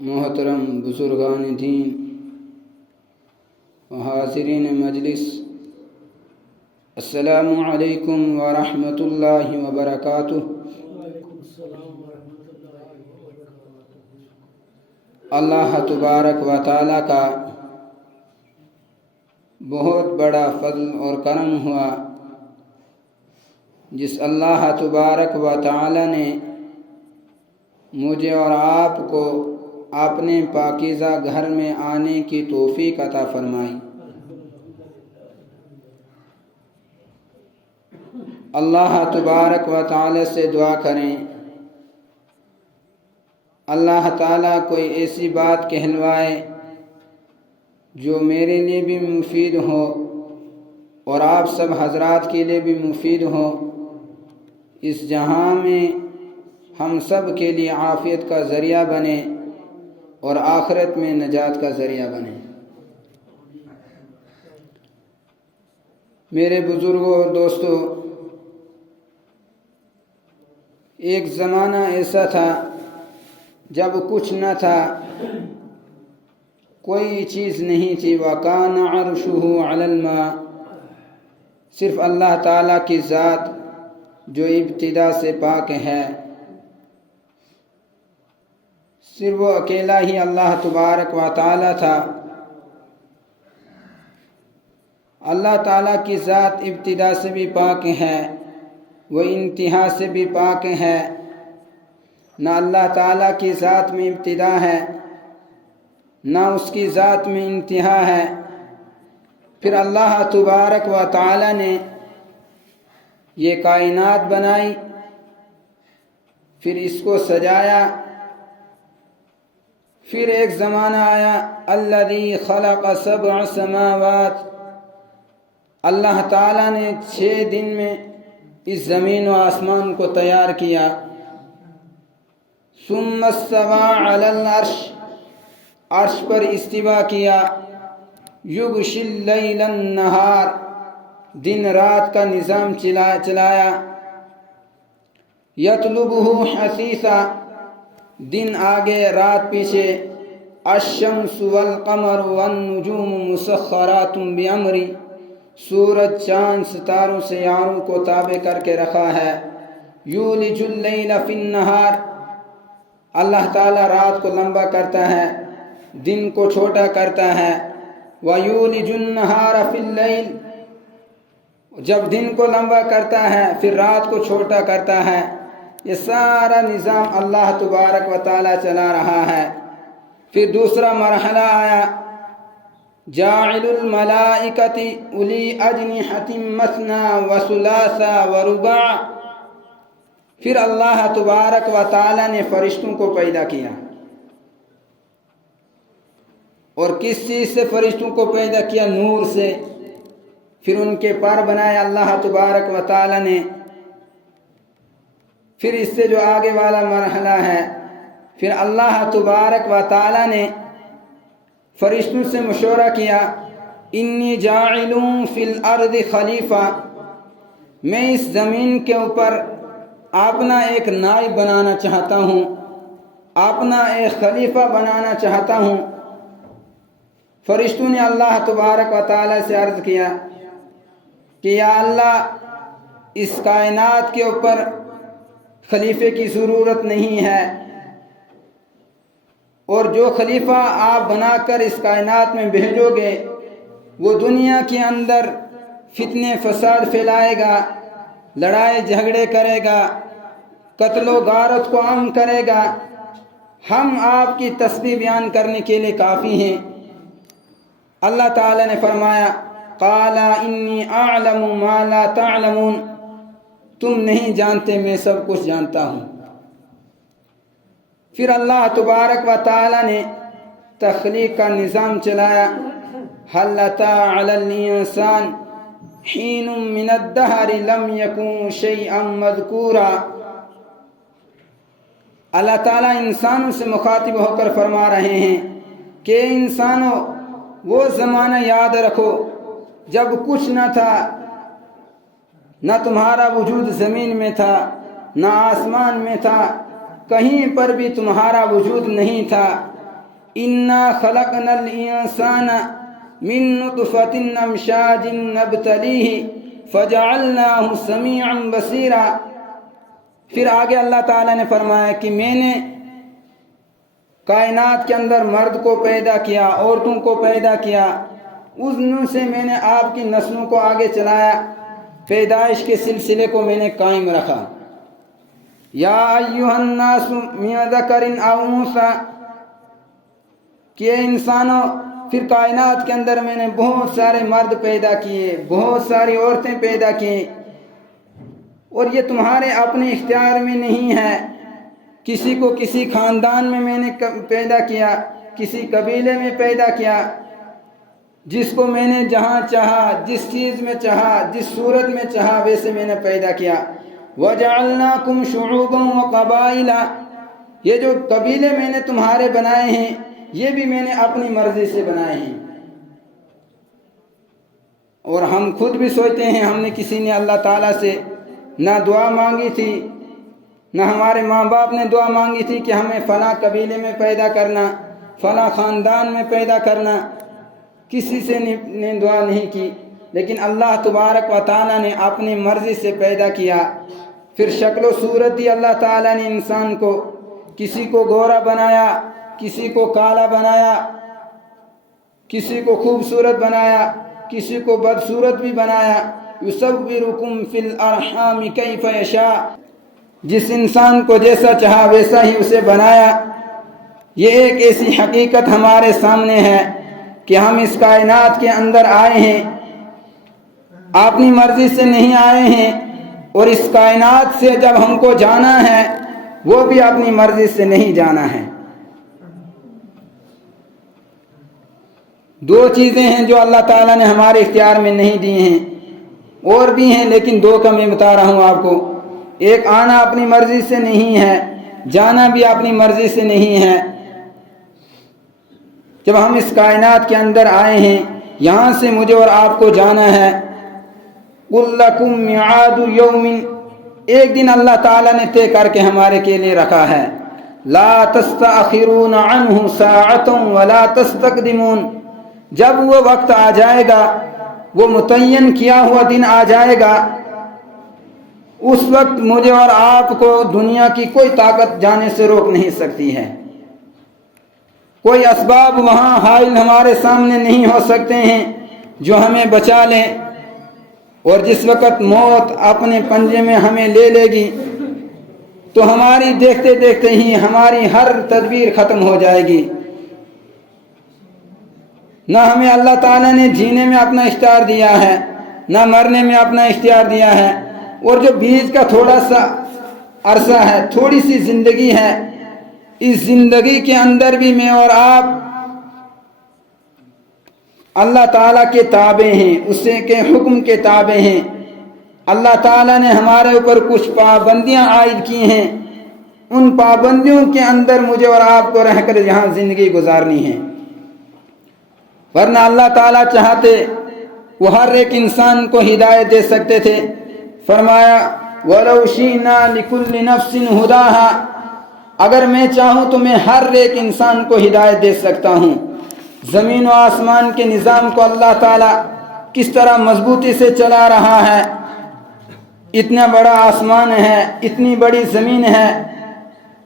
محترم بزرگان دین و حاضرین مجلس، السلام علیکم ورحمۃ اللہ وبرکاتہ۔ اللہ تبارک و تعالیٰ کا بہت بڑا فضل اور کرم ہوا جس اللہ تبارک و تعالیٰ نے مجھے اور آپ کو اپنے پاکیزہ گھر میں آنے کی توفیق عطا فرمائی۔ اللہ تبارک و تعالیٰ سے دعا کریں اللہ تعالیٰ کوئی ایسی بات کہلوائے جو میرے لیے بھی مفید ہو اور آپ سب حضرات کے لیے بھی مفید ہو، اس جہاں میں ہم سب کے لیے عافیت کا ذریعہ بنے اور آخرت میں نجات کا ذریعہ بنے۔ میرے بزرگوں اور دوستوں، ایک زمانہ ایسا تھا جب کچھ نہ تھا، کوئی چیز نہیں تھی۔ وَكَانَ عَرْشُهُ عَلَى الْمَاءِ، صرف اللہ تعالیٰ کی ذات جو ابتدا سے پاک ہے، صرف وہ اکیلا ہی اللہ تبارک و تعالیٰ تھا۔ اللہ تعالیٰ کی ذات ابتدا سے بھی پاک ہے، وہ انتہا سے بھی پاک ہے۔ نہ اللہ تعالیٰ کی ذات میں ابتدا ہے، نہ اس کی ذات میں انتہا ہے۔ پھر اللہ تبارک و تعالیٰ نے یہ کائنات بنائی، پھر اس کو سجایا۔ پھر ایک زمانہ آیا، الذی خلق 7 سماوات، اللہ تعالیٰ نے 6 دن میں اس زمین و آسمان کو تیار کیا۔ ثم استوى علی العرش، عرش پر استوا کیا۔ یغشی اللیل النہار، دن رات کا نظام چلایا۔ یطلبہ حثیثا، دن آگے رات پیچھے۔ الشمس والقمر والنجوم مسخرات بامری، سورج چاند ستاروں سے یاروں کو تابع کر کے رکھا ہے۔ یولج اللیل فی النہار، اللہ تعالیٰ رات کو لمبا کرتا ہے، دن کو چھوٹا کرتا ہے۔ وَيُولِجُ النَّهَارَ فِي اللَّيْلِ، جب دن کو لمبا کرتا ہے پھر رات کو چھوٹا کرتا ہے۔ یہ سارا نظام اللہ تبارک و تعالیٰ چلا رہا ہے۔ پھر دوسرا مرحلہ آیا، جاعل الملائکۃ اولی اجنحۃ مثنی وثلاث ورباع، پھر اللہ تبارک و تعالیٰ نے فرشتوں کو پیدا کیا۔ اور کس چیز سے فرشتوں کو پیدا کیا؟ نور سے۔ پھر ان کے پر بنائے اللہ تبارک و تعالیٰ نے۔ پھر اس سے جو آگے والا مرحلہ ہے، پھر اللہ تبارک و تعالیٰ نے فرشتوں سے مشورہ کیا، انی جاعل فی الارض خلیفہ، میں اس زمین کے اوپر اپنا ایک نائب بنانا چاہتا ہوں، اپنا ایک خلیفہ بنانا چاہتا ہوں۔ فرشتوں نے اللہ تبارک و تعالیٰ سے عرض کیا کہ یا اللہ، اس کائنات کے اوپر خلیفے کی ضرورت نہیں ہے، اور جو خلیفہ آپ بنا کر اس کائنات میں بھیجو گے وہ دنیا کے اندر فتنے فساد پھیلائے گا، لڑائی جھگڑے کرے گا، قتل و غارت کو عام کرے گا۔ ہم آپ کی تسبیح بیان کرنے کے لیے کافی ہیں۔ اللہ تعالیٰ نے فرمایا، قال انی اعلم ما لا تعلمون، تم نہیں جانتے، میں سب کچھ جانتا ہوں۔ پھر اللہ تبارک و تعالیٰ نے تخلیق کا نظام چلایا۔ هل اتى على الانسان حين من الدهر لم يكن شيئا مذكورا، اللہ تعالیٰ انسانوں سے مخاطب ہو کر فرما رہے ہیں کہ انسانوں، وہ زمانہ یاد رکھو جب کچھ نہ تھا، نہ تمہارا وجود زمین میں تھا، نہ آسمان میں تھا، کہیں پر بھی تمہارا وجود نہیں تھا۔ इन्ना खलकनल इंसाना मिन नुतफतिन अमशाजिन नब्तलीहि फजअलनाहु समीअन बसीरा। फिर आगे अल्लाह ताला ने फरमाया कि मैंने कायनात के अंदर मर्द को पैदा किया, औरतों को पैदा किया, उन से मैंने आपकी नस्लों को आगे चलाया, पैदाइश के सिलसिले को मैंने कायम रखा। या अय्युहन्नासु मिन ज़करिन औ उन्सा, कि इंसानों, फिर कायनात के अंदर मैंने बहुत सारे मर्द पैदा किए, बहुत सारी औरतें पैदा की, और ये तुम्हारे अपने इख्तियार में नहीं है। किसी को किसी खानदान में मैंने पैदा किया, किसी कबीले में पैदा किया, जिसको मैंने जहाँ चाहा, जिस चीज़ में चाहा, जिस सूरत में चाहा वैसे मैंने पैदा किया। वजअलनाकुम शुऊबन व क़बाइला, ये जो कबीले मैंने तुम्हारे बनाए हैं ये भी मैंने अपनी मर्जी से बनाए हैं। और हम खुद भी सोचते हैं हमने किसी ने अल्लाह ताला से ना दुआ मांगी थी, ना हमारे माँ बाप ने दुआ मांगी थी कि हमें फ़लाँ कबीले में पैदा करना, फ़लाँ ख़ानदान में पैदा करना, किसी से ने दुआ नहीं की। लेकिन अल्लाह तबारक व ताला ने अपनी मर्ज़ी से पैदा किया। फिर शक्ल सूरत दी अल्लाह ताला ने इंसान को, किसी को गोरा बनाया, किसी को काला बनाया, किसी को खूबसूरत बनाया, किसी को बदसूरत भी बनाया। युसव्विरुकुम फिल अरहाम कैफ यशा, जिस इंसान को जैसा चाहा वैसा ही उसे बनाया। ये एक ऐसी हकीकत हमारे सामने है कि हम इस कायनात के अंदर आए हैं, अपनी मर्जी से नहीं आए हैं, और इस कायनात से जब हमको जाना है वो भी अपनी मर्जी से नहीं जाना है। दो चीज़ें हैं जो अल्लाह ताला ने हमारे इख्तियार में नहीं दी हैं, और भी हैं लेकिन दो का मैं बता रहा हूँ आपको। एक आना अपनी मर्जी से नहीं है, जाना भी अपनी मर्जी से नहीं है। जब हम इस कायनात के अंदर आए हैं, यहाँ से मुझे और आपको जाना है। कुल लकुम मिआदु यौमिन, एक दिन अल्लाह ताला ने तय करके हमारे के लिए रखा है। ला तस्तअखिरून अन्हु साअतन वला तस्तक़दिमून, जब वो वक्त आ जाएगा, वो मुतय्यन किया हुआ दिन आ जाएगा, उस वक्त मुझे और आपको दुनिया की कोई ताकत जाने से रोक नहीं सकती है। कोई असबाब वहाँ हाइल हमारे सामने नहीं हो सकते हैं जो हमें बचा लें। और जिस वक्त मौत अपने पंजे में हमें ले लेगी तो हमारी देखते देखते ही हमारी हर तदबीर ख़त्म हो जाएगी। ना हमें अल्लाह ताला ने जीने में अपना इख्तियार दिया है, ना मरने में अपना इख्तियार दिया है। और जो बीच का थोड़ा सा अरसा है, थोड़ी सी ज़िंदगी है, इस ज़िंदगी के अंदर भी मैं और आप अल्लाह ताला के ताबे हैं, उससे के हुक्म के ताबे हैं। अल्लाह ताला ने हमारे ऊपर कुछ पाबंदियां आयद की हैं, उन पाबंदियों के अंदर मुझे और आपको रहकर यहाँ ज़िंदगी गुजारनी है। वरना अल्लाह ताला चाहते वो हर एक इंसान को हिदायत दे सकते थे। फरमाया वलौ शीना लिकुल्लि नफ्सिन हुदाहा, अगर मैं चाहूँ तो मैं हर एक इंसान को हिदायत दे सकता हूँ। ज़मीन व आसमान के निज़ाम को अल्लाह ताला किस तरह मजबूती से चला रहा है। इतना बड़ा आसमान है, इतनी बड़ी ज़मीन है,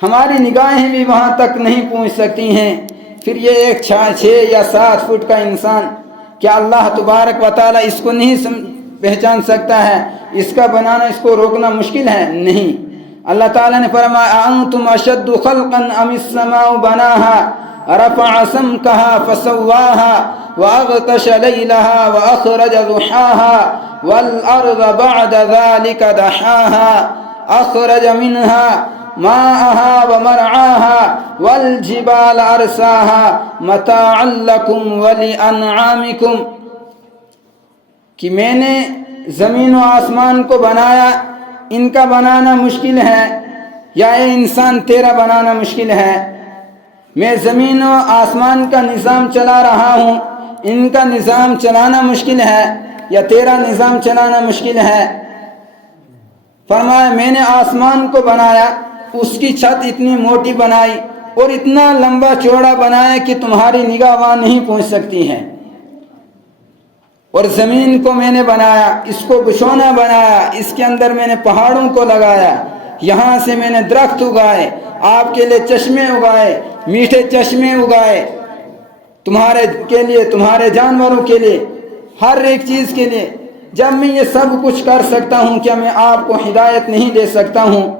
हमारी निगाहें भी वहाँ तक नहीं पहुँच सकती हैं। फिर ये एक 6 या 7 फुट का इंसान, क्या अल्लाह तबारक व तआला इसको नहीं पहचान सकता है? इसका बनाना, इसको रोकना मुश्किल है? नहीं। अल्लाह ताला ने फरमाया अंतुम अशद्दु खल्क़न अमिस समाउ बनाहा रफ़अ समकहा फसव्वाहा व अग़तश लैलहा व अख़रज दुहाहा वल अर्ज़ बअद ज़ालिका दहाहा अख़रज मिनहा माअहा व मरआहा वल जिबाल अरसाहा मताअन लकुम व लिअनआमिकुम, कि मैंने ज़मीन व आसमान को बनाया, इनका बनाना मुश्किल है या ये इंसान तेरा बनाना मुश्किल है? मैं ज़मीन व आसमान का निज़ाम चला रहा हूँ, इनका निज़ाम चलाना मुश्किल है या तेरा निज़ाम चलाना मुश्किल है? फरमाया मैंने आसमान को बनाया, उसकी छत इतनी मोटी बनाई, اور اتنا لمبا چوڑا بنایا کہ تمہاری نگاہ وہاں نہیں پہنچ سکتی ہیں، اور زمین کو میں نے بنایا، اس کو بچھونا بنایا، اس کے اندر میں نے پہاڑوں کو لگایا، یہاں سے میں نے درخت اگائے، آپ کے لیے چشمے اگائے، میٹھے چشمے اگائے، تمہارے کے لیے، تمہارے جانوروں کے لیے، ہر ایک چیز کے لیے۔ جب میں یہ سب کچھ کر سکتا ہوں، کیا میں آپ کو ہدایت نہیں دے سکتا ہوں؟